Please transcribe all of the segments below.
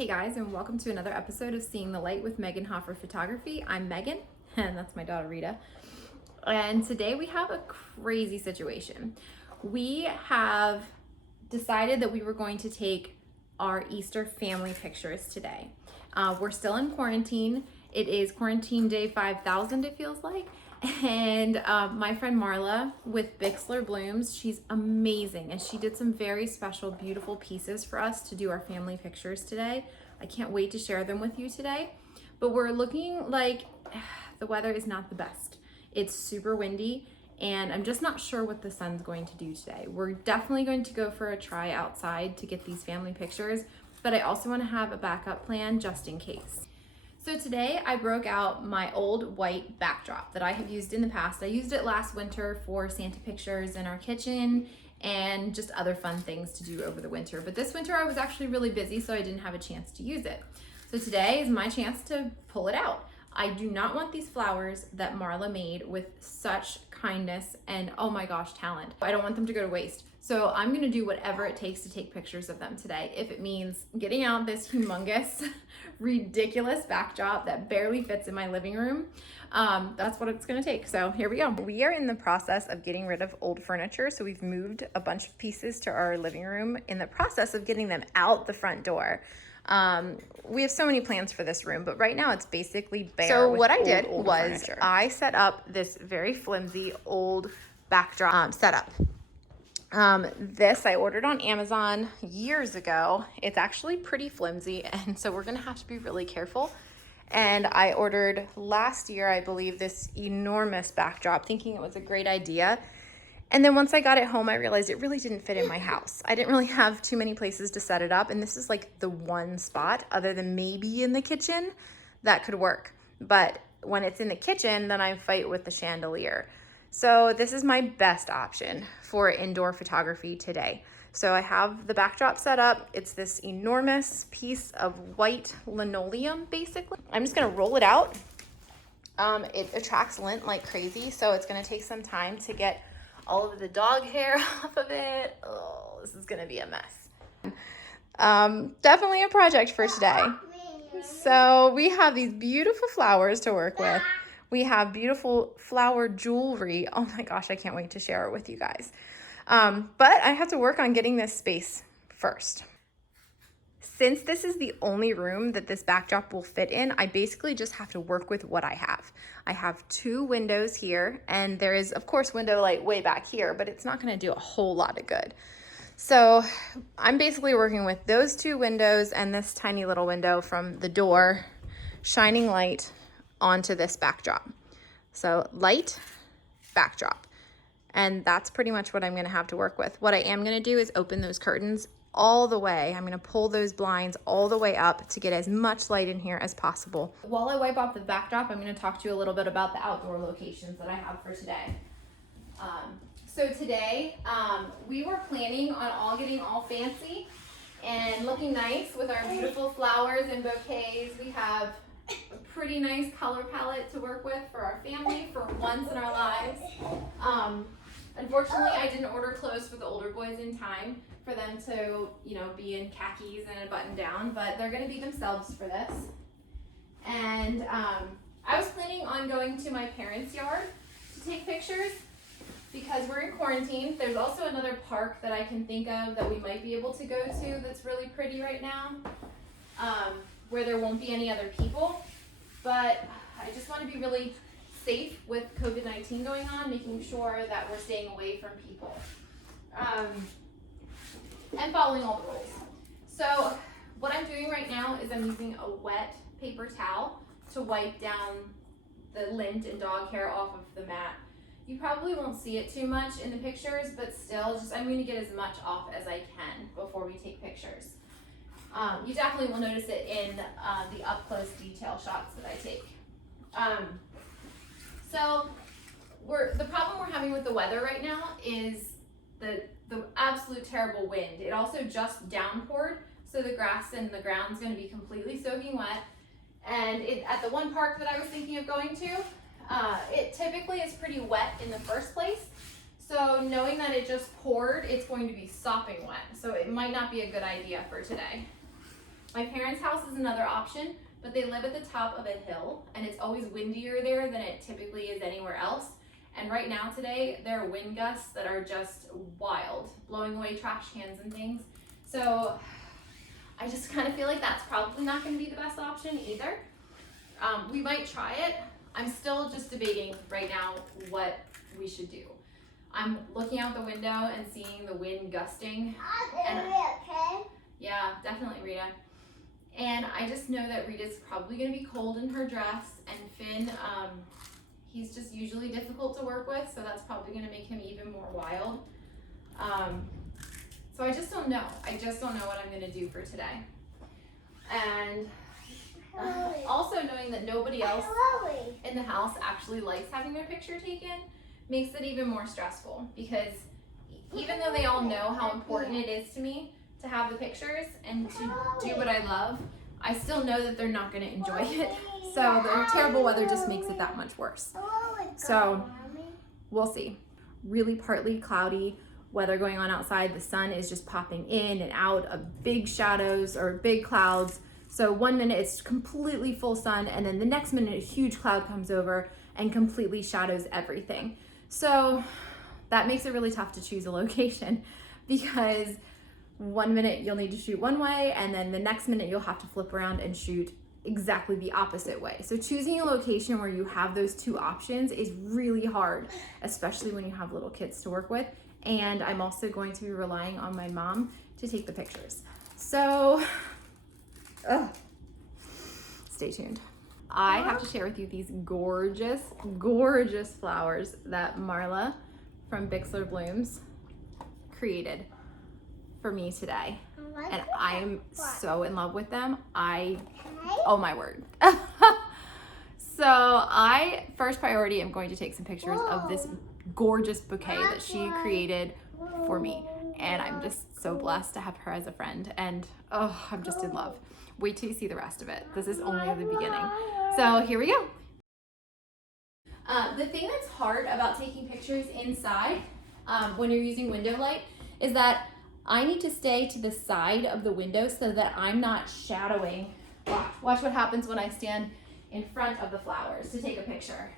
Hey guys, and welcome to another episode of Seeing the Light with Megan Hoffer Photography. I'm Megan, and that's my daughter Rita. And today we have a crazy situation. We have decided that we were going to take our Easter family pictures today. We're still in quarantine. It is quarantine day 5,000, it feels like. And my friend Marla with Bixler Blooms, she's amazing. And she did some very special, beautiful pieces for us to do our family pictures today. I can't wait to share them with you today. But we're looking like the weather is not the best. It's super windy and I'm just not sure what the sun's going to do today. We're definitely going to go for a try outside to get these family pictures, but I also want to have a backup plan just in case. So today I broke out my old white backdrop that I have used in the past. I used it last winter for Santa pictures in our kitchen and just other fun things to do over the winter. But this winter I was actually really busy, so I didn't have a chance to use it. So today is my chance to pull it out. I do not want these flowers that Marla made with such kindness and, oh my gosh, talent. I don't want them to go to waste. So I'm gonna do whatever it takes to take pictures of them today. If it means getting out this humongous, ridiculous backdrop that barely fits in my living room, that's what it's gonna take. So here we go. We are in the process of getting rid of old furniture. So we've moved a bunch of pieces to our living room in the process of getting them out the front door. We have so many plans for this room, but right now it's basically bare. So what I did was I set up this very flimsy old backdrop setup. This I ordered on Amazon years ago. It's actually pretty flimsy, and so we're gonna have to be really careful. And I ordered last year, I believe, this enormous backdrop, thinking it was a great idea. And then once I got it home, I realized it really didn't fit in my house. I didn't really have too many places to set it up, and this is like the one spot, other than maybe in the kitchen, that could work. But when it's in the kitchen, then I fight with the chandelier. So this is my best option for indoor photography today. So I have the backdrop set up. It's this enormous piece of white linoleum, basically. I'm just gonna roll it out. It attracts lint like crazy, so it's gonna take some time to get all of the dog hair off of it. Oh, this is gonna be a mess. Definitely a project for today. So we have these beautiful flowers to work with. We have beautiful flower jewelry. Oh my gosh, I can't wait to share it with you guys. But I have to work on getting this space first. Since this is the only room that this backdrop will fit in, I basically just have to work with what I have. I have two windows here, and there is, of course, window light way back here, but it's not gonna do a whole lot of good. So I'm basically working with those two windows and this tiny little window from the door, shining light onto this backdrop. So light, backdrop. And that's pretty much what I'm gonna have to work with. What I am gonna do is open those curtains all the way. I'm gonna pull those blinds all the way up to get as much light in here as possible. While I wipe off the backdrop, I'm gonna talk to you a little bit about the outdoor locations that I have for today. So today, we were planning on getting all fancy and looking nice with our beautiful flowers and bouquets. We have a pretty nice color palette to work with for our family for once in our lives. Unfortunately, I didn't order clothes for the older boys in time for them to, be in khakis and a button down, but they're gonna be themselves for this. And I was planning on going to my parents' yard to take pictures because we're in quarantine. There's also another park that I can think of that we might be able to go to that's really pretty right now, where there won't be any other people. But I just want to be really safe with COVID-19 going on, making sure that we're staying away from people and following all the rules. So what I'm doing right now is I'm using a wet paper towel to wipe down the lint and dog hair off of the mat. You probably won't see it too much in the pictures, but still, I'm going to get as much off as I can before we take pictures. You definitely will notice it in the up-close detail shots that I take. So the problem we're having with the weather right now is the absolute terrible wind. It also just downpoured, so the grass and the ground's going to be completely soaking wet. And at the one park that I was thinking of going to, it typically is pretty wet in the first place. So knowing that it just poured, it's going to be sopping wet. So it might not be a good idea for today. My parents' house is another option, but they live at the top of a hill and it's always windier there than it typically is anywhere else. And right now today, there are wind gusts that are just wild, blowing away trash cans and things. So I just kind of feel like that's probably not going to be the best option either. We might try it. I'm still just debating right now what we should do. I'm looking out the window and seeing the wind gusting. Okay? Yeah, definitely, Rita. And I just know that Rita's probably going to be cold in her dress, and Finn, he's just usually difficult to work with, so that's probably going to make him even more wild. So I just don't know. I just don't know what I'm going to do for today. And also knowing that nobody else in the house actually likes having their picture taken makes it even more stressful, because even though they all know how important it is to me to have the pictures and to do what I love, I still know that they're not going to enjoy it. So the terrible weather just makes it that much worse. So we'll see. Really partly cloudy weather going on outside. The sun is just popping in and out of big shadows or big clouds. So one minute it's completely full sun, and then the next minute a huge cloud comes over and completely shadows everything. So that makes it really tough to choose a location, because one minute you'll need to shoot one way, and then the next minute you'll have to flip around and shoot exactly the opposite way. So choosing a location where you have those two options is really hard, especially when you have little kids to work with. And I'm also going to be relying on my mom to take the pictures. So, stay tuned. I have to share with you these gorgeous, gorgeous flowers that Marla from Bixler Blooms created for me today. And I'm so in love with them. Oh my word. So I, first priority, am going to take some pictures of this gorgeous bouquet that she created for me. And I'm just so blessed to have her as a friend. And I'm just in love. Wait till you see the rest of it. This is only the beginning. So here we go. The thing that's hard about taking pictures inside when you're using window light is that I need to stay to the side of the window so that I'm not shadowing. Watch what happens when I stand in front of the flowers to take a picture.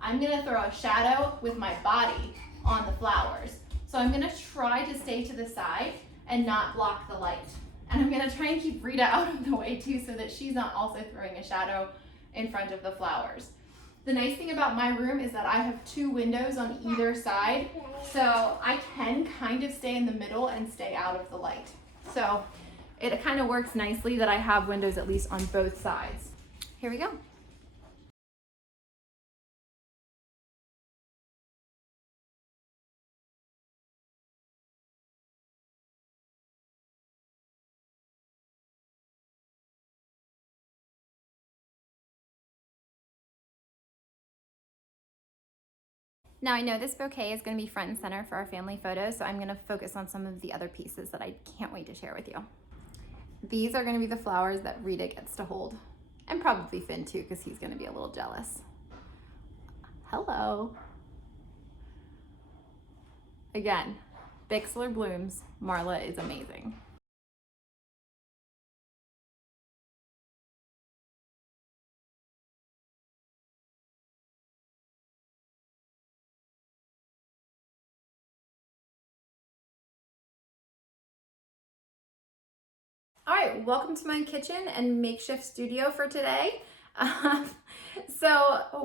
I'm gonna throw a shadow with my body on the flowers. So I'm gonna try to stay to the side and not block the light. And I'm gonna try and keep Rita out of the way too, so that she's not also throwing a shadow in front of the flowers. The nice thing about my room is that I have two windows on either side, so I can kind of stay in the middle and stay out of the light. So it kind of works nicely that I have windows at least on both sides. Here we go. Now I know this bouquet is going to be front and center for our family photos, so I'm going to focus on some of the other pieces that I can't wait to share with you. These are going to be the flowers that Rita gets to hold, and probably Finn too, because he's going to be a little jealous. Hello. Again, Bixler Blooms. Marla is amazing. All right, welcome to my kitchen and makeshift studio for today. So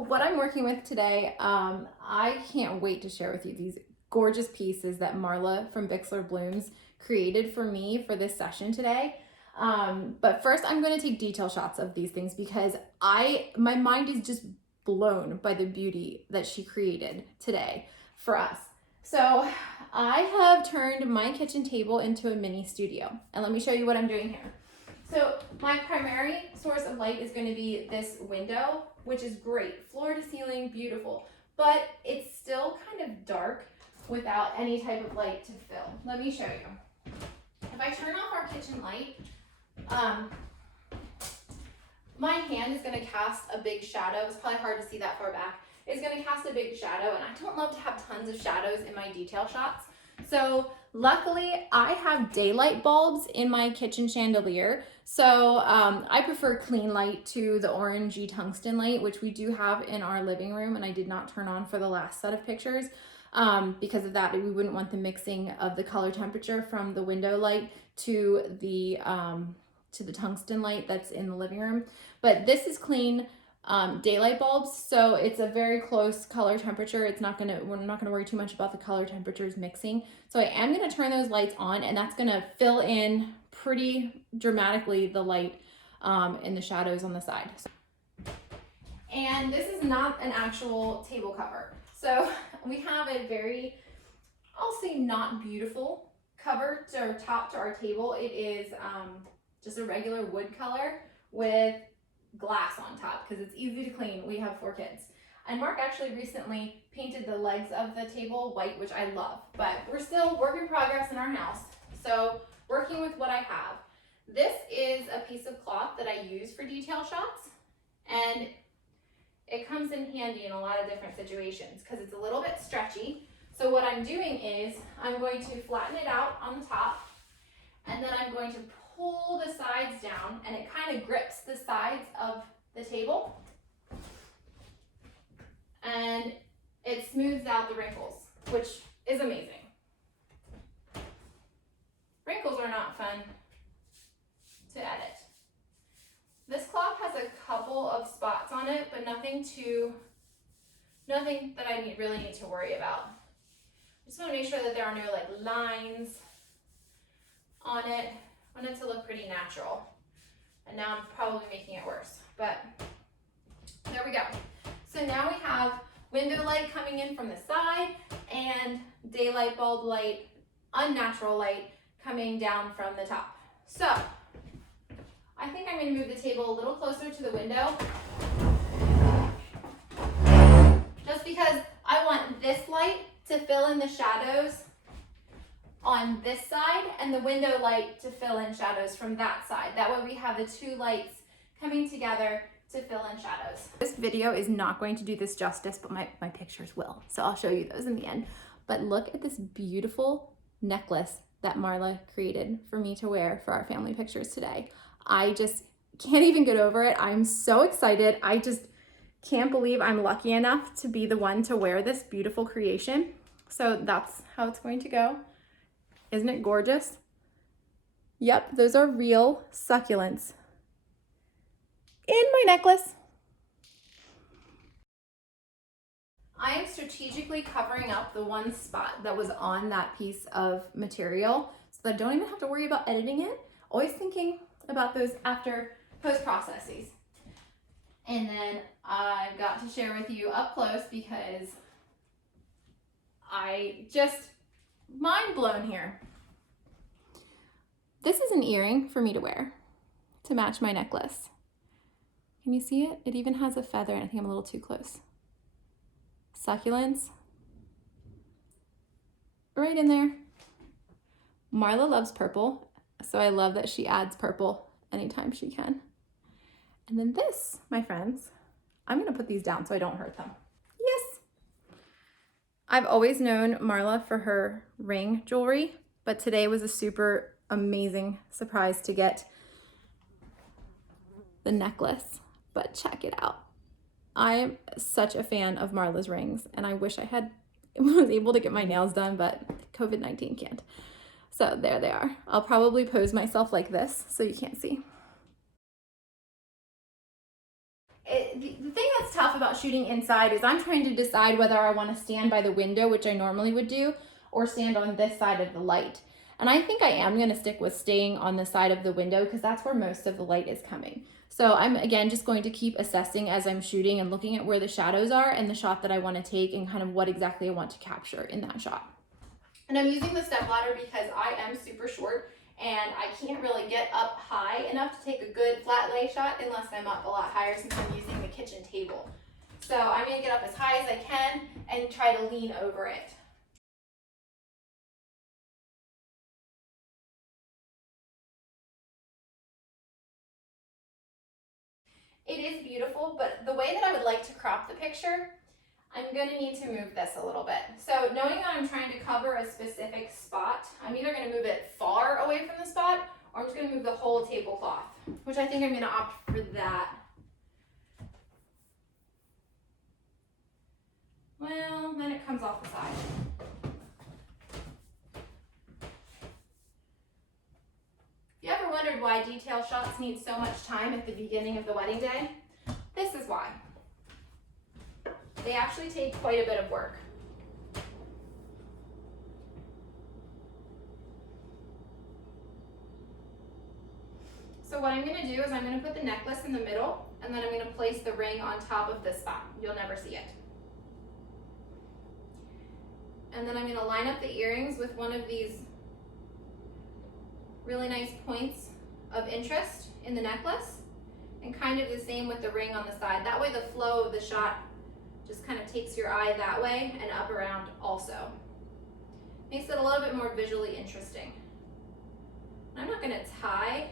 what I'm working with today, I can't wait to share with you these gorgeous pieces that Marla from Bixler Blooms created for me for this session today. But first I'm going to take detail shots of these things because my mind is just blown by the beauty that she created today for us. So I have turned my kitchen table into a mini studio, and let me show you what I'm doing here. So my primary source of light is going to be this window, which is great, floor to ceiling, beautiful, but it's still kind of dark without any type of light to fill. Let me show you. If I turn off our kitchen light, my hand is going to cast a big shadow. It's probably hard to see that far back. It's going to cast a big shadow, and I don't love to have tons of shadows in my detail shots. So luckily I have daylight bulbs in my kitchen chandelier. So I prefer clean light to the orangey tungsten light, which we do have in our living room, and I did not turn on for the last set of pictures. Because of that, we wouldn't want the mixing of the color temperature from the window light to the tungsten light that's in the living room. But this is clean daylight bulbs, so it's a very close color temperature. We're not gonna worry too much about the color temperatures mixing. So I am gonna turn those lights on, and that's gonna fill in pretty dramatically the light in the shadows on the side. And this is not an actual table cover. So we have a very, I'll say, not beautiful cover or top to our table. It is just a regular wood color with glass on top because it's easy to clean. We have 4 kids. And Mark actually recently painted the legs of the table white, which I love, but we're still work in progress in our house. So working with what I have. This is a piece of cloth that I use for detail shots, and it comes in handy in a lot of different situations because it's a little bit stretchy. So what I'm doing is I'm going to flatten it out on the top, and then I'm going to pull the sides down, and it kind of grips the sides of the table, and it smooths out the wrinkles, which is amazing. Wrinkles are not fun to edit. This cloth has a couple of spots on it, but nothing that I really need to worry about. I just want to make sure that there are no like lines on it. I want it to look pretty natural. And now I'm probably making it worse, but there we go. So now we have window light coming in from the side and daylight bulb light, unnatural light coming down from the top. So I think I'm going to move the table a little closer to the window, just because I want this light to fill in the shadows on this side and the window light to fill in shadows from that side. That way we have the 2 lights coming together to fill in shadows. This video is not going to do this justice, but my pictures will. So I'll show you those in the end. But look at this beautiful necklace that Marla created for me to wear for our family pictures today. I just can't even get over it. I'm so excited. I just can't believe I'm lucky enough to be the one to wear this beautiful creation. So that's how it's going to go. Isn't it gorgeous? Yep, those are real succulents in my necklace. I am strategically covering up the one spot that was on that piece of material so that I don't even have to worry about editing it. Always thinking about those after post processes. And then I've got to share with you up close because I just mind blown here. This is an earring for me to wear to match my necklace. Can you see it? It even has a feather, and I think I'm a little too close. Succulents. Right in there. Marla loves purple, so I love that she adds purple anytime she can. And then this, my friends, I'm gonna put these down so I don't hurt them. Yes. I've always known Marla for her ring jewelry, but today was a super amazing surprise to get the necklace. But check it out. I'm such a fan of Marla's rings, and I wish I was able to get my nails done, but COVID-19 can't. So there they are. I'll probably pose myself like this so you can't see. The thing that's tough about shooting inside is I'm trying to decide whether I want to stand by the window, which I normally would do, or stand on this side of the light. And I think I am going to stick with staying on the side of the window because that's where most of the light is coming. So I'm, again, just going to keep assessing as I'm shooting and looking at where the shadows are and the shot that I want to take and kind of what exactly I want to capture in that shot. And I'm using the stepladder because I am super short and I can't really get up high enough to take a good flat lay shot unless I'm up a lot higher since I'm using the kitchen table. So I'm going to get up as high as I can and try to lean over it. It is beautiful, but the way that I would like to crop the picture, I'm gonna need to move this a little bit. So knowing that I'm trying to cover a specific spot, I'm either gonna move it far away from the spot or I'm just gonna move the whole tablecloth, which I think I'm gonna opt for that. Well, then it comes off the side. If you ever wondered why detail shots need so much time at the beginning of the wedding day, this is why. They actually take quite a bit of work. So what I'm gonna do is I'm gonna put the necklace in the middle and then I'm gonna place the ring on top of this spot. You'll never see it. And then I'm gonna line up the earrings with one of these really nice points of interest in the necklace, and kind of the same with the ring on the side. That way the flow of the shot just kind of takes your eye that way and up around also. Makes it a little bit more visually interesting. I'm not gonna tie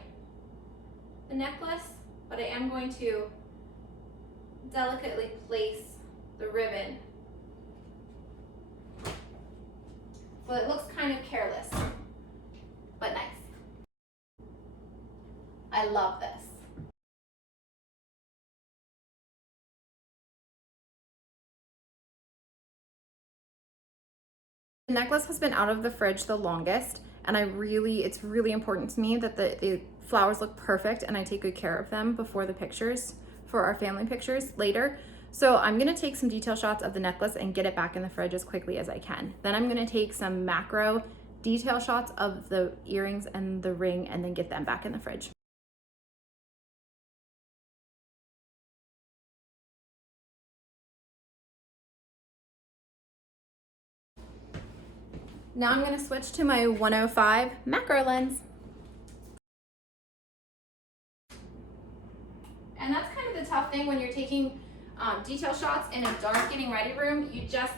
the necklace, but I am going to delicately place the ribbon so it looks kind of careless, but nice. I love this. The necklace has been out of the fridge the longest, and it's really important to me that the flowers look perfect and I take good care of them before the pictures, for our family pictures later. So I'm gonna take some detail shots of the necklace and get it back in the fridge as quickly as I can. Then I'm gonna take some macro detail shots of the earrings and the ring and then get them back in the fridge. Now I'm gonna switch to my 105 macro lens. And that's kind of the tough thing when you're taking detail shots in a dark getting ready room.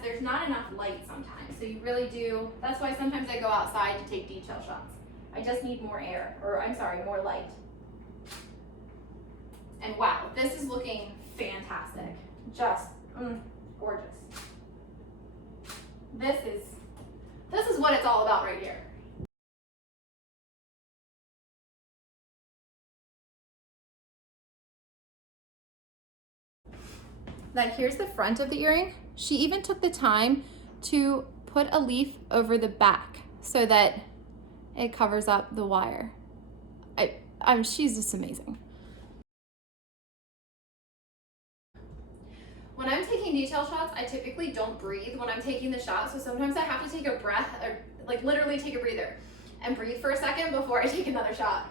There's not enough light sometimes. So you really do, that's why sometimes I go outside to take detail shots. I just need more air, or I'm sorry, more light. And wow, this is looking fantastic. Just gorgeous. This is what it's all about right here. That here's the front of the earring. She even took the time to put a leaf over the back so that it covers up the wire. She's just amazing. When I'm taking detail shots, I typically don't breathe when I'm taking the shot, so sometimes I have to take a breath, or like literally take a breather and breathe for a second before I take another shot.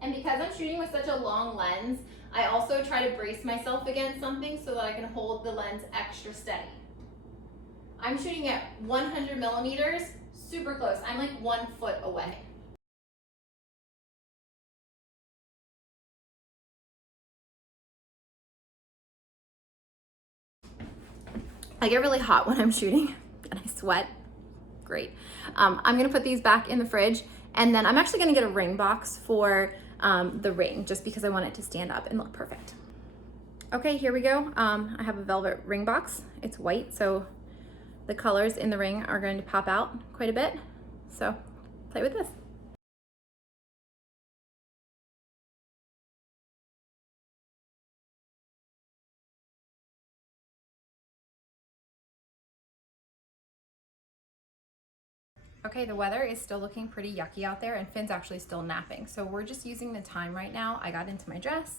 And because I'm shooting with such a long lens, I also try to brace myself against something so that I can hold the lens extra steady. I'm shooting at 100 millimeters, super close. I'm like 1 foot away. I get really hot when I'm shooting and I sweat. Great. I'm gonna put these back in the fridge, and then I'm actually gonna get a ring box for the ring, just because I want it to stand up and look perfect. Okay, here we go. I have a velvet ring box. It's white, so the colors in the ring are going to pop out quite a bit. So play with this. Okay, the weather is still looking pretty yucky out there, and Finn's actually still napping. So we're just using the time right now. I got into my dress,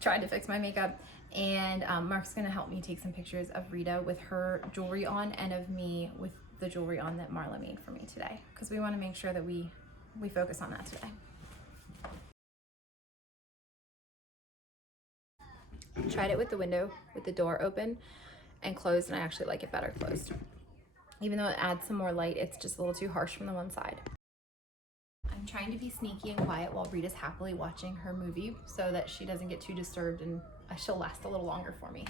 tried to fix my makeup, and Mark's gonna help me take some pictures of Rita with her jewelry on and of me with the jewelry on that Marla made for me today, because we wanna make sure that we focus on that today. Tried it with the window, with the door open and closed, and I actually like it better closed. Even though it adds some more light, it's just a little too harsh from the one side. I'm trying to be sneaky and quiet while Rita's happily watching her movie so that she doesn't get too disturbed and she'll last a little longer for me.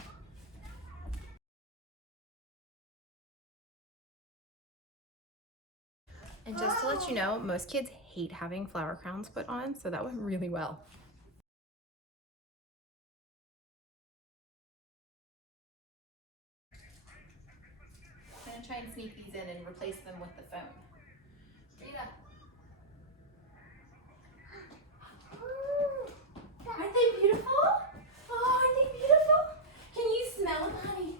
And just to let you know, most kids hate having flower crowns put on, so that went really well. gonna try and sneak these in and replace them with the phone. Rita. Aren't they beautiful? Oh, aren't they beautiful? Can you smell them, honey?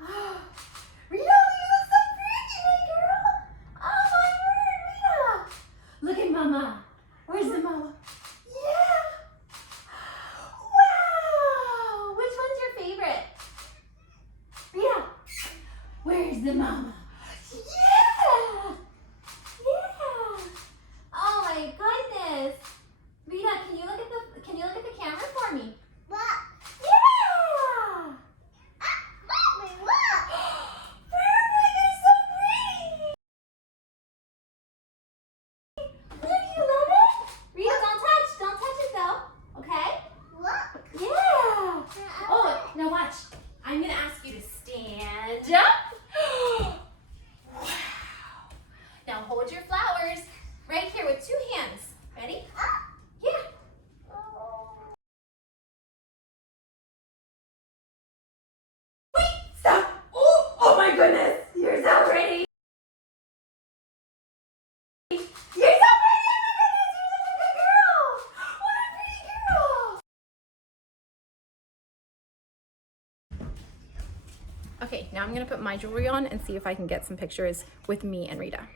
Oh, Rita, you look so pretty, my girl. Oh my word, Rita. Look at Mama. Where's the Mama? Yeah. Wow. Which one's your favorite? Rita, where's the Mama? Yeah. Yeah. Oh my goodness. Rita, can you look at the camera for me? What? Yeah. Mommy, look. Perfect. They're so pretty. Look, you love it? Rita, don't touch it though. Okay? Look. Yeah. Oh, now watch. I'm gonna ask you to stand up. Wow. Now hold your flowers right here with 2 hands. Ready? Yeah. Wait, stop. Oh my goodness. You're so pretty. You're so pretty. Oh my goodness. You're such a good girl. What a pretty girl. Okay, now I'm gonna put my jewelry on and see if I can get some pictures with me and Rita.